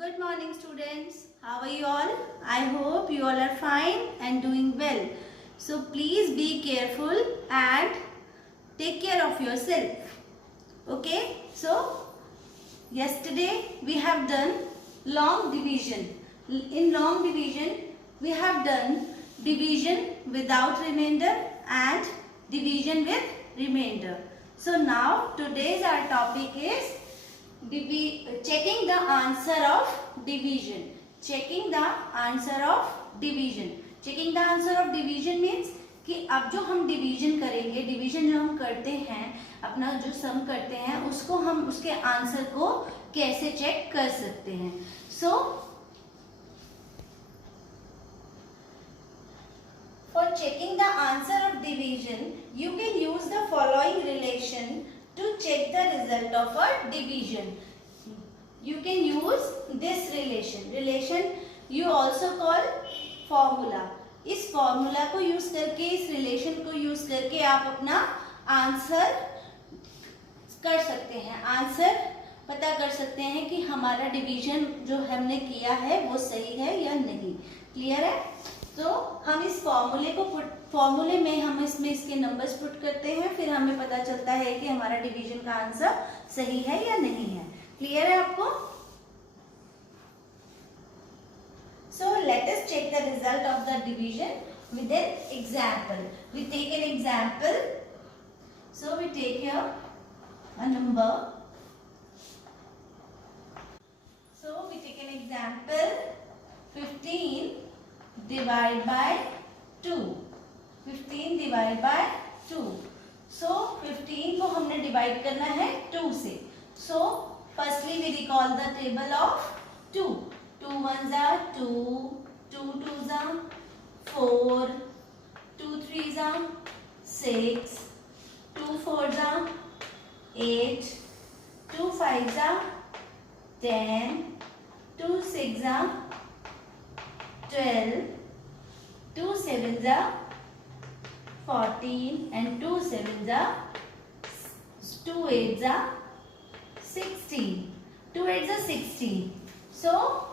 Good morning students. How are you all? I hope you all are fine and doing well. So please be careful and take care of yourself. Okay? So yesterday we have done long division. In long division we have done division without remainder and division with remainder. So now today's our topic is checking the answer of division. Checking the answer of division. Checking the answer of division means कि अब जो हम division करेंगे, division जो हम करते हैं, अपना जो सम करते हैं, उसको हम उसके आंसर को कैसे चेक कर सकते हैं. सो for checking the answer of division, you can use the following relation to check the result of a division. You can use this relation. Relation you also call formula. इस formula को use करके, इस relation को use करके आप अपना answer कर सकते हैं. आंसर पता कर सकते हैं कि हमारा डिवीजन जो हमने किया है वो सही है या नहीं. क्लियर है? तो हम इस फॉर्मूले में हम इसमें इसके नंबर्स पुट करते हैं, फिर हमें पता चलता है कि हमारा डिवीजन का आंसर सही है या नहीं है. क्लियर है आपको? So let us check the result of the division with an example. We take an example. So we take here a number. So we take an example 15 divided by 2. 15 divided by 2. So 15 को हमने divide करना है 2 से. So firstly we recall the table of 2. 2 ones are 2, 2 twos are 4, 2 threes are 6, 2 fours are 8, 2 fives are 10, 2 sixes are 12, 2 sevens are 14 and 2 sevens are 2 eights are 16. 2 eights are 16. So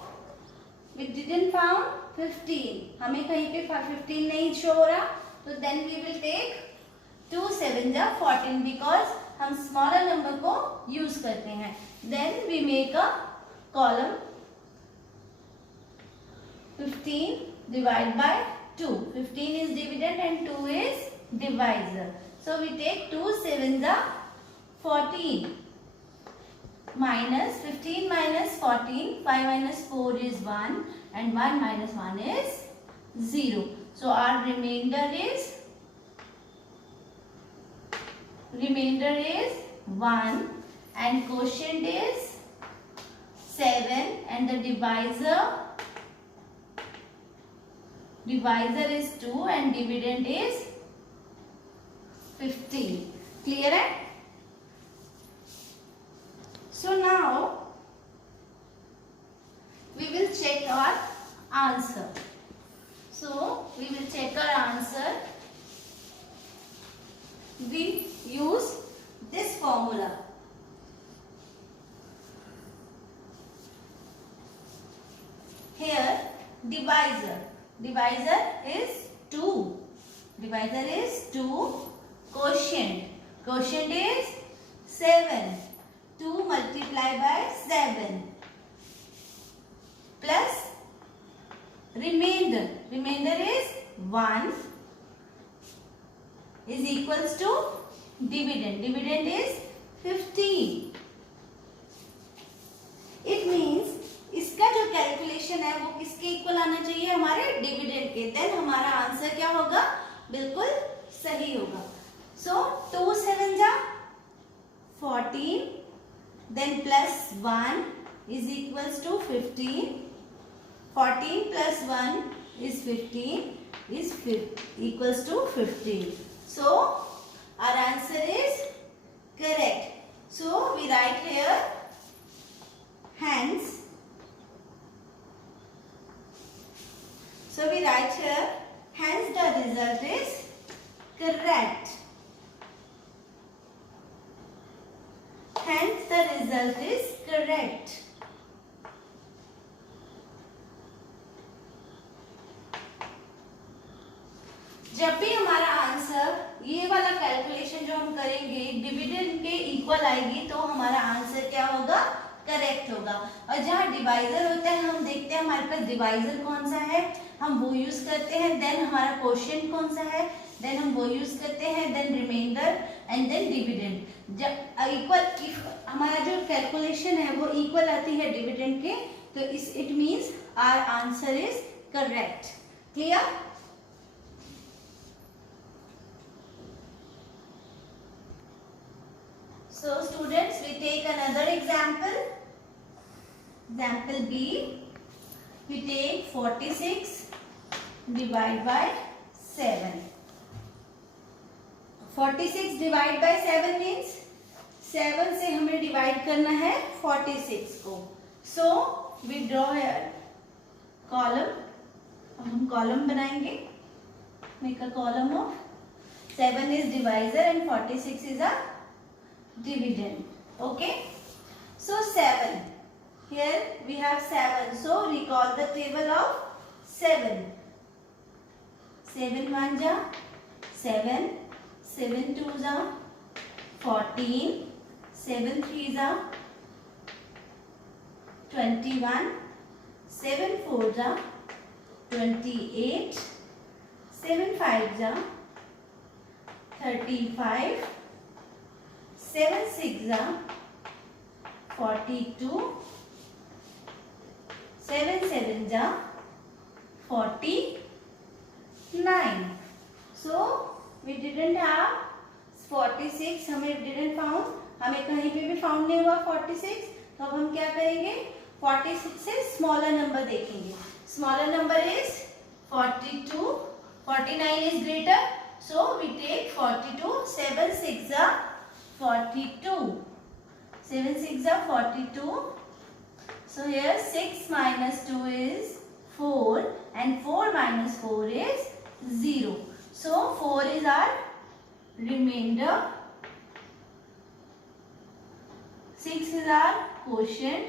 we didn't found 15. हमें कहीं पे 15 नहीं show हो रहा, तो then we will take 2 sevens are 14 because हम smaller number को use करते हैं. Then we make a column 15 divided by 2. 15 is dividend and 2 is divisor. So we take 2 sevens are 14. Minus 15 minus 14, 5 minus 4 is 1 and 1 minus 1 is 0. So our remainder is 1 and quotient is 7 and the divisor is 2 and dividend is 15. Clear है? So now we will check our answer. So we will check our answer. We use this formula. Here divisor. Divisor is 2. Divisor is 2. Quotient. Quotient is 7. 2 multiplied by 7 plus remainder. Remainder is 1 is equals to dividend. Dividend is 15. It means इसका जो calculation है वो किसके equal आना चाहिए? हमारे dividend के. Then हमारा आंसर क्या होगा? बिल्कुल सही होगा. So 2 sevens are 14. Then plus 1 is equals to 15. 14 plus 1 is 15 is equals to 15. So our answer is correct. So we write here hence. So we write here hence the result is correct. Hence the result is correct. Equal आएगी तो हमारा answer क्या होगा, correct होगा। और जहाँ divisor होता है हम देखते हैं हमारे पास डिवाइजर कौन सा है, हम वो यूज करते हैं। देन हमारा क्वोशिएंट कौन सा है, देन हम वो यूज करते हैं। Then reminder and then dividend. जब इक्वल, इफ हमारा जो कैलकुलेशन है वो इक्वल आती है डिविडेंड के, तो it means our answer is correct. Clear? So students, we take another example. Example B. We take 46 divide by 7. 46 divide by 7 means 7 से हमें डिवाइड करना है 46 को. So we draw here column. अब हम कॉलम बनाएंगे. Make a column of 7 is divisor and 46 is a dividend. Okay. So 7. Here we have 7. So recall the table of 7. 7 1 ja 7. 7 2 ja 14. 7 3 ja 21. 7 4 ja 28. 7 5 ja 35. 7 6 ja 42. 7 7 ja 49. So we didn't have 46. हमें didn't found, हमें कहीं पे भी found नहीं हुआ 46. तो अब हम क्या करेंगे, 46 से स्मॉलर नंबर देखेंगे. Smaller number is 42. 49 is greater, so we take 42. 7 6 ja 42. 7 6 are 42. So here 6 minus 2 is 4 and 4 minus 4 is 0. So 4 is our remainder. 6 is our quotient.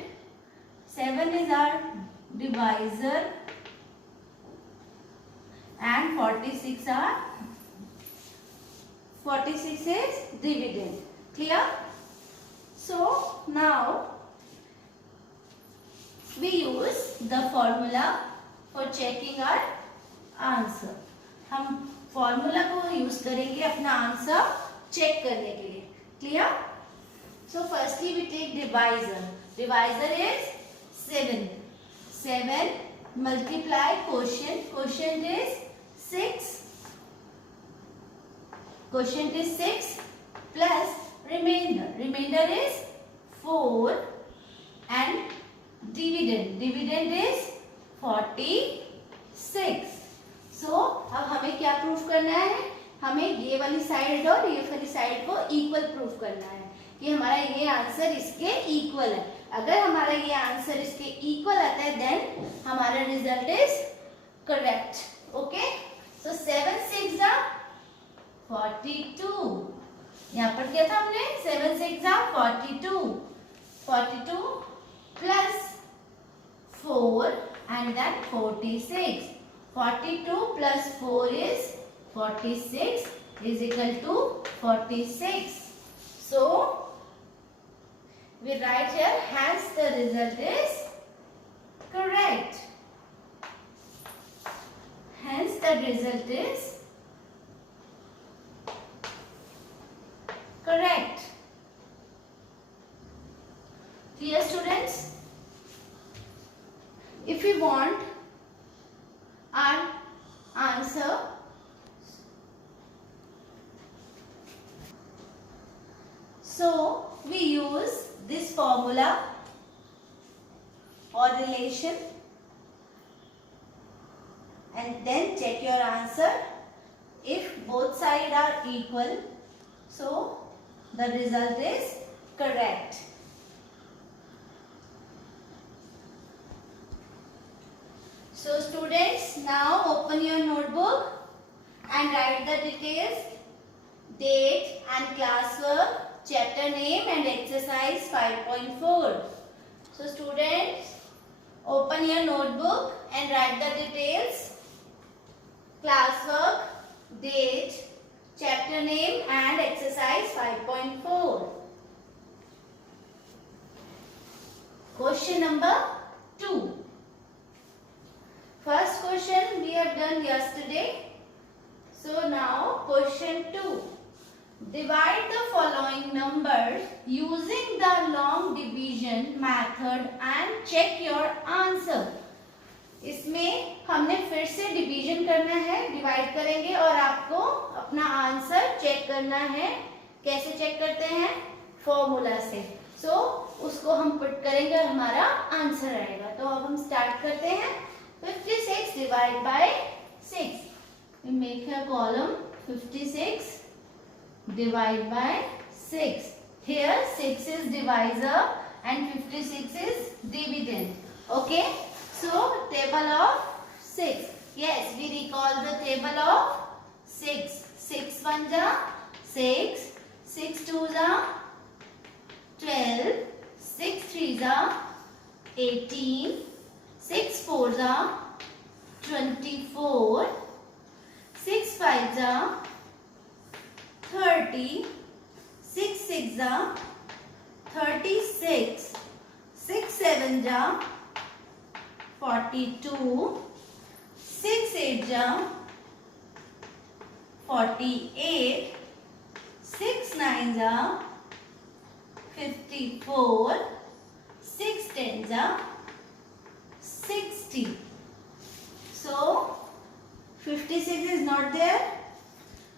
7 is our divisor and 46 is dividend. Clear? So now we use the formula for checking our answer. हम formula को use करेंगे अपना answer check करने के लिए. Clear? So firstly we take divisor. Divisor is 7. 7 multiply quotient. Quotient is 6. Quotient is 6 plus remainder. Remainder is 4 and dividend is 46. So अब हमें क्या प्रूफ करना है, हमें ये वाली साइड और ये वाली साइड को इक्वल प्रूफ करना है कि हमारा ये आंसर इसके इक्वल है. अगर हमारा ये आंसर इसके इक्वल आता है देन हमारा रिजल्ट इज करेक्ट. ओके. सो 7 6 जा 42. यहाँ पर क्या था हमने, 7 6 जा 42. 42 plus 4 and then 46. 42 plus 4 is 46 is equal to 46. So we write here, hence the result is correct. Hence the result is correct. Clear students? If we want our answer, so we use this formula or relation and then check your answer. If both sides are equal, so the result is correct. So students, now open your notebook and write the details, date and classwork, chapter name and exercise 5.4. So students, open your notebook and write the details, classwork, date, chapter name and exercise 5.4. Question number 2. First question we have done yesterday. So now question 2. Divide the following numbers using the long division method and check your answer. इसमें हमने फिर से division करना है, divide करेंगे और आपको अपना आंसर चेक करना है. कैसे चेक करते हैं? फॉर्मूला से. सो उसको हम पुट करेंगे और हमारा आंसर आएगा. तो अब हम स्टार्ट करते हैं. 56 divide by 6. We make a column 56 divide by 6. Here 6 is divisor and 56 is dividend. Okay. So table of 6. Yes, we recall the table of 6. 6 1 ja 6. 6 2 ja 12. 6 3 ja 18. 6 4 ja 24. 6 5 ja 30. 6 6 ja 36. 6 7 ja 42. 6 8 ja 48. 6 9 ja 54. 6 10 ja 60. So 56 is not there.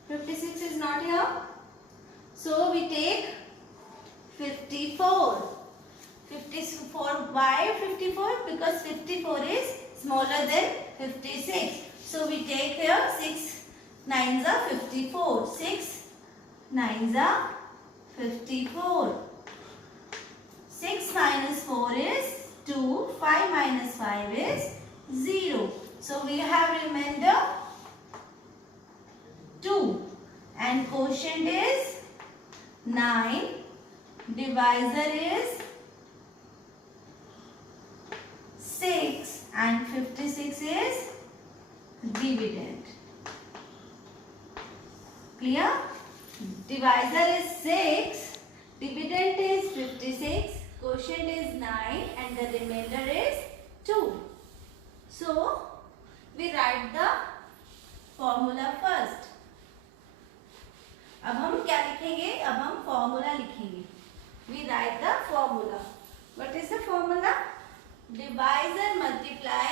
56 is not here. So we take 54. 54. Why 54? Because 54 is smaller than 56. So we take here 6 9s are 54. 6 9s are 54. 6 minus 4 is 2. 5 minus 5 is 0. So we have remainder 2. And quotient is 9. Divisor is 6 and 56 is dividend. Clear? Divisor is 6, dividend is 56, quotient is 9 and the remainder is 2. So we write the formula first. अब हम क्या लिखेंगे? अब हम formula लिखेंगे. We write the formula. What is the formula? Divisor multiply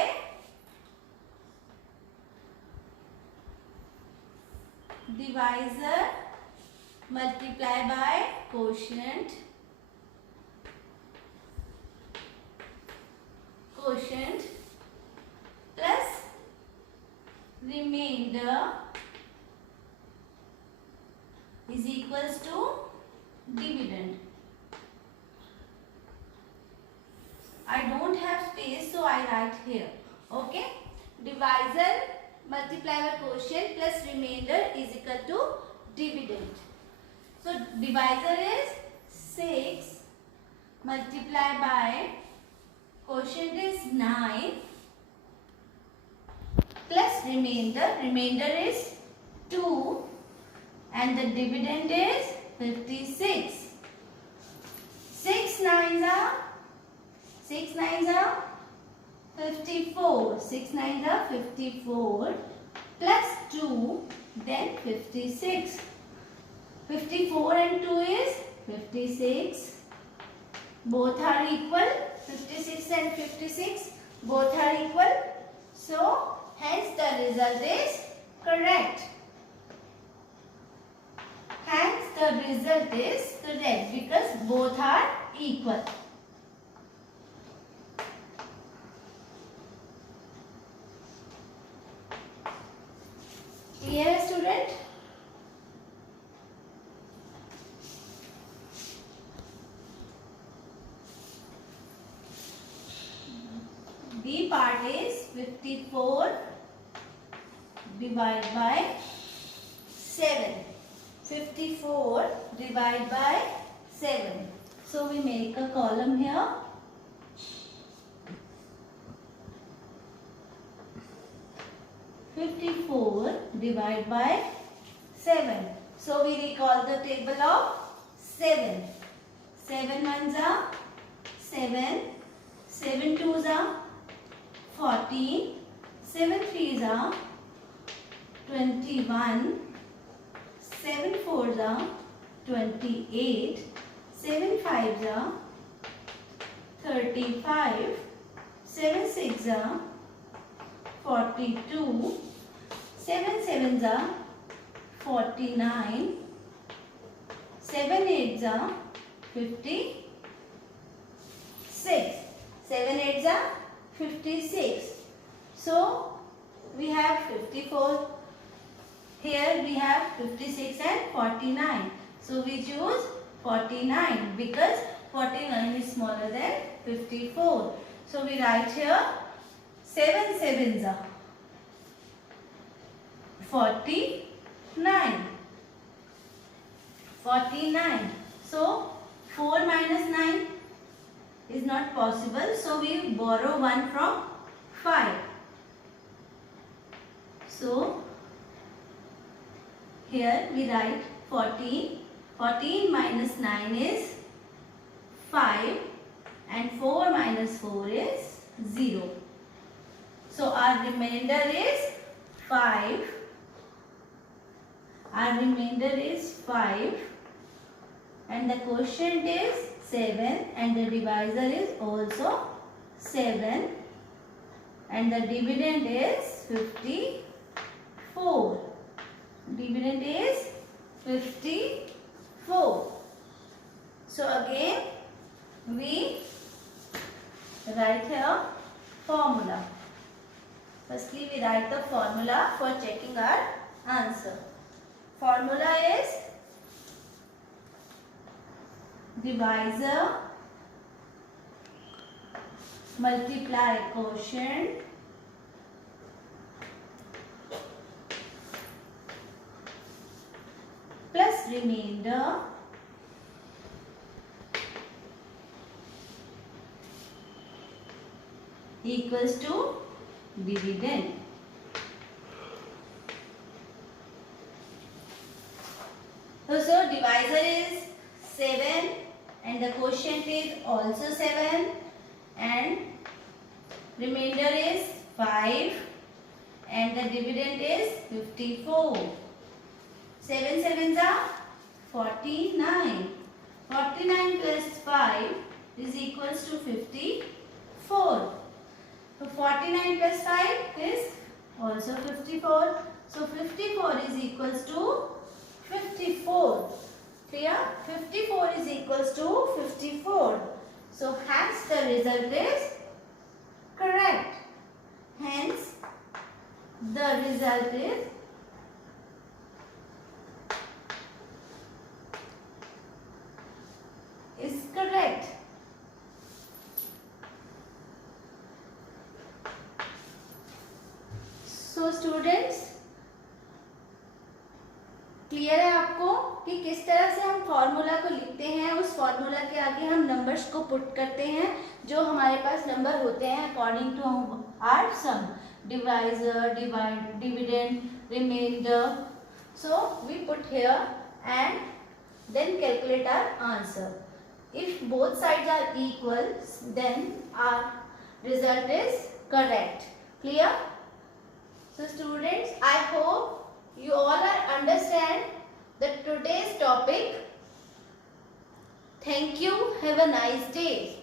by quotient plus remainder is equals to dividend. I don't have space, so I write here. Okay. Divisor multiply by quotient plus remainder is equal to dividend. So divisor is 6 multiply by quotient is 9 plus remainder is 2 and the dividend is 56. 6 9s are 54. 6 9s are 54 plus 2 then 56. 54 and 2 is 56. Both are equal. 56 and 56 both are equal. So hence the result is correct. Hence the result is correct because both are equal. Clear, student? B part is 54 divided by 7. 54 divided by 7. So we make a column here. Divided by 7. So we recall the table of 7. 7 ones are 7. 7 2s are 14, 7 3s are 21, 7 4s are 28, 7 5s are 35, 7 6s are 42, 7 7s are 49, 7 8s are 56. 7 8s are 56. So we have 54. Here we have 56 and 49. So we choose 49 because 49 is smaller than 54. So we write here 7 7s are 49. 49. So 4 minus 9 is not possible. So we borrow 1 from 5. So here we write 14. 14 minus 9 is 5 and 4 minus 4 is 0. So our remainder is 5. Our remainder is 5 and the quotient is 7 and the divisor is also 7 and the dividend is 54. Dividend is 54. So again we write here formula. Firstly we write the formula for checking our answer. Formula is divisor multiply quotient plus remainder equals to dividend. So divisor is 7 and the quotient is also 7 and remainder is 5 and the dividend is 54. 7 7s are 49. 49 plus 5 is equals to 54. So 49 plus 5 is also 54. So 54 is equals to 54. Clear? 54 is equals to 54. So hence the result is correct. Hence the result is correct. So students, clear है आपको कि किस तरह से हम formula को लिखते हैं, उस फॉर्मूला के आगे हम नंबर्स को पुट करते हैं जो हमारे पास नंबर होते हैं according to our sum, divisor, dividend, reminder. So we put here and then calculate our answer. If both sides are equal then our result is correct. Clear? So students, I hope you all are understand the today's topic. Thank you. Have a nice day.